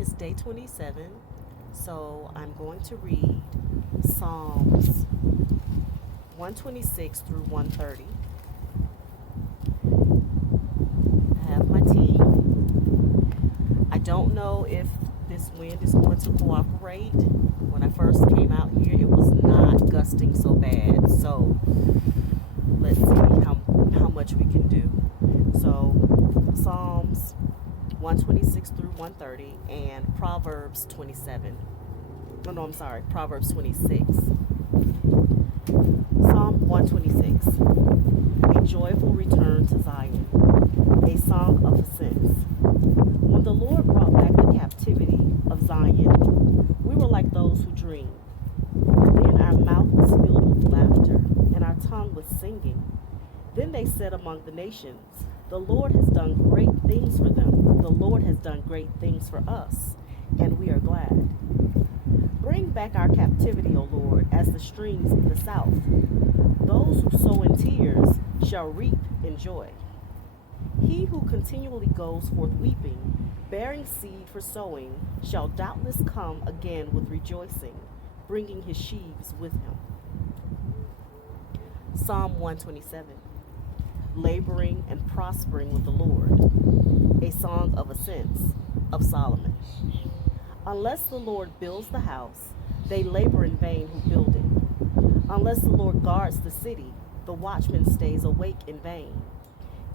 It's day 27, so I'm going to read Psalms 126 through 130. I have my tea. I don't know if this wind is going to cooperate. When I first came out here, it was not gusting so bad. So let's see how much we can do. So Psalms 126 through 130 and Proverbs 27. No, I'm sorry, Proverbs 26. Psalm 126. A joyful return to Zion. A song of ascents. When the Lord brought back the captivity of Zion, we were like those who dream. Then our mouth was filled with laughter, and our tongue with singing. Then they said among the nations, the Lord has done great things for them. The Lord has done great things for us, and we are glad. Bring back our captivity, O Lord, as the streams in the south. Those who sow in tears shall reap in joy. He who continually goes forth weeping, bearing seed for sowing, shall doubtless come again with rejoicing, bringing his sheaves with him. Psalm 127. Laboring and prospering with the Lord. A song of ascents of Solomon. Unless the Lord builds the house, they labor in vain who build it. Unless the Lord guards the city, the watchman stays awake in vain.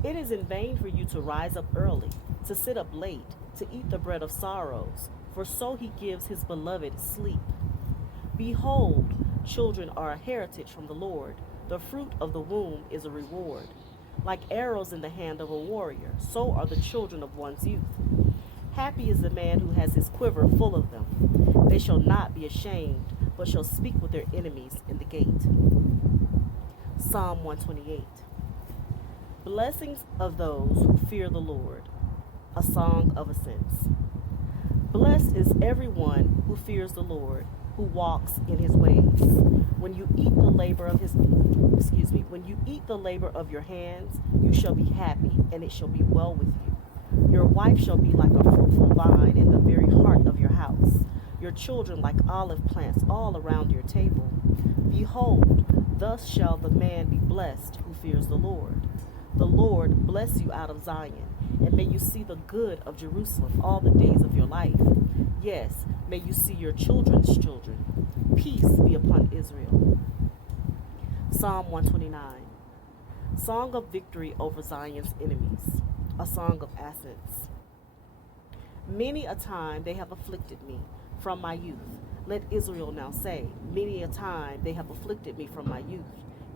It is in vain for you to rise up early, to sit up late, to eat the bread of sorrows, for so he gives his beloved sleep. Behold, children are a heritage from the Lord. The fruit of the womb is a reward. Like arrows in the hand of a warrior, so are the children of one's youth. Happy is the man who has his quiver full of them. They shall not be ashamed, but shall speak with their enemies in the gate. Psalm 128. Blessings of those who fear the Lord. A song of ascents. Blessed is everyone who fears the Lord, who walks in his ways. When you eat the labor of your hands, you shall be happy, and it shall be well with you. Your wife shall be like a fruitful vine in the very heart of your house, your children like olive plants all around your table. Behold, thus shall the man be blessed who fears the Lord. The Lord bless you out of Zion, and may you see the good of Jerusalem all the days of your life. Yes, may you see your children's children. Peace be upon Israel. Psalm 129. Song of victory over Zion's enemies. A song of ascents. Many a time they have afflicted me from my youth. Let Israel now say, many a time they have afflicted me from my youth,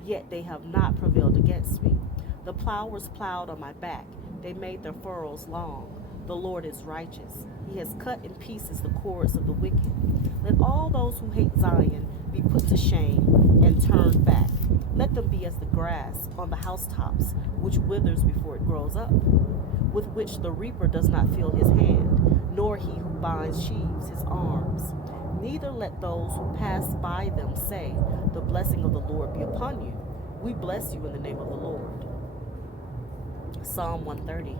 yet they have not prevailed against me. The plowers plowed on my back. They made their furrows long. The Lord is righteous. He has cut in pieces the cords of the wicked. Let all those who hate Zion be put to shame and turned back. Let them be as the grass on the housetops, which withers before it grows up, with which the reaper does not feel his hand, nor he who binds sheaves his arms. Neither let those who pass by them say, the blessing of the Lord be upon you. We bless you in the name of the Lord. Psalm 130.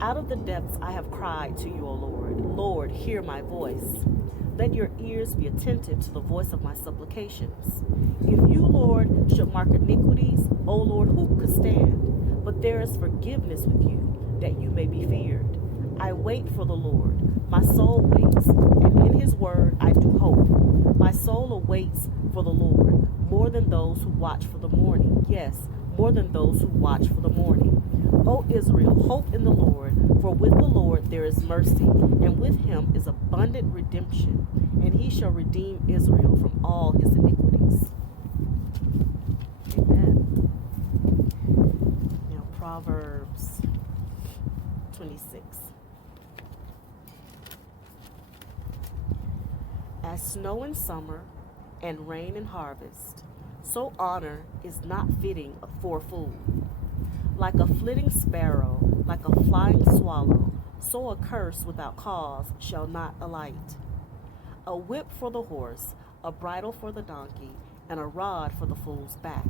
Out of the depths I have cried to you, O Lord. Lord, hear my voice. Let your ears be attentive to the voice of my supplications. If you, Lord, should mark iniquities, O Lord, who could stand? But there is forgiveness with you, that you may be feared. I wait for the Lord. My soul waits, and in his word I do hope. My soul awaits for the Lord, more than those who watch for the morning. Yes, more than those who watch for the morning. O Israel, hope in the Lord, for with the Lord there is mercy, and with him is abundant redemption, and he shall redeem Israel from all his iniquities. Amen. Now, Proverbs 26. As snow in summer and rain in harvest, so honor is not fitting for a fool. Like a flitting sparrow, like a flying swallow, so a curse without cause shall not alight. A whip for the horse, a bridle for the donkey, and a rod for the fool's back.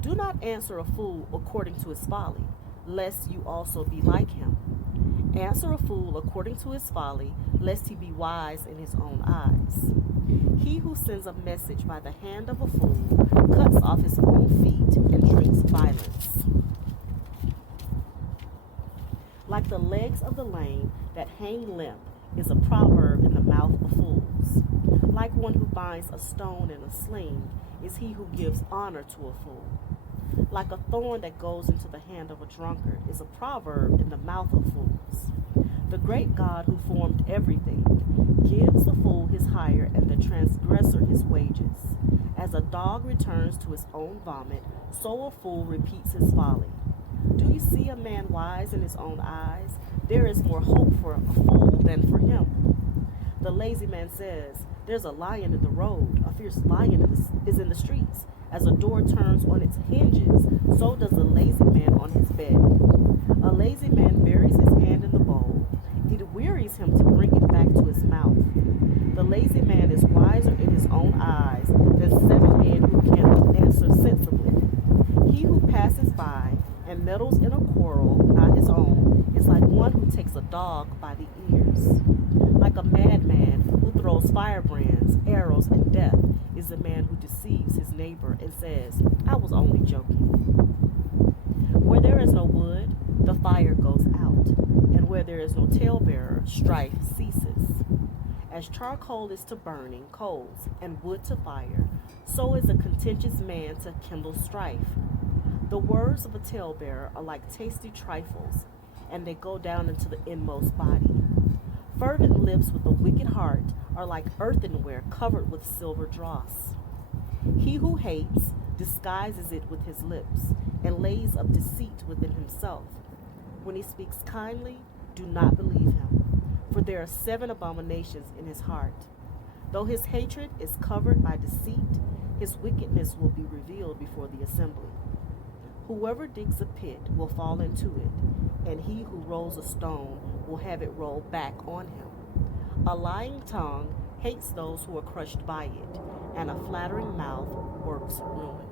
Do not answer a fool according to his folly, lest you also be like him. Answer a fool according to his folly, lest he be wise in his own eyes. He who sends a message by the hand of a fool cuts off his own feet and drinks violence. Like the legs of the lame that hang limp is a proverb in the mouth of fools. Like one who binds a stone in a sling is he who gives honor to a fool. Like a thorn that goes into the hand of a drunkard is a proverb in the mouth of fools. The great God who formed everything gives the fool his hire and the transgressor his wages. As a dog returns to his own vomit, so a fool repeats his folly. Do you see a man wise in his own eyes? There is more hope for a fool than for him. The lazy man says, "There's a lion in the road, a fierce lion is in the streets." As a door turns on its hinges, so does the lazy man on his bed. A lazy man buries his hand in the bowl. It wearies him to bring it back to his mouth. The lazy man is wiser in his own eyes than 7 men who can answer sensibly. He who passes by and meddles in a quarrel not his own is like one who takes a dog by the ears. Like a madman who throws firebrands, arrows, and death is the man who deceives his neighbor and says, "I was only joking." Where there is no wood, the fire goes out, and where there is no talebearer, strife ceases. As charcoal is to burning coals and wood to fire, so is a contentious man to kindle strife. The words of a talebearer are like tasty trifles, and they go down into the inmost body. Fervent lips with a wicked heart are like earthenware covered with silver dross. He who hates disguises it with his lips and lays up deceit within himself. When he speaks kindly, do not believe him, for there are 7 abominations in his heart. Though his hatred is covered by deceit, his wickedness will be revealed before the assembly. Whoever digs a pit will fall into it, and he who rolls a stone will have it rolled back on him. A lying tongue hates those who are crushed by it, and a flattering mouth works ruin.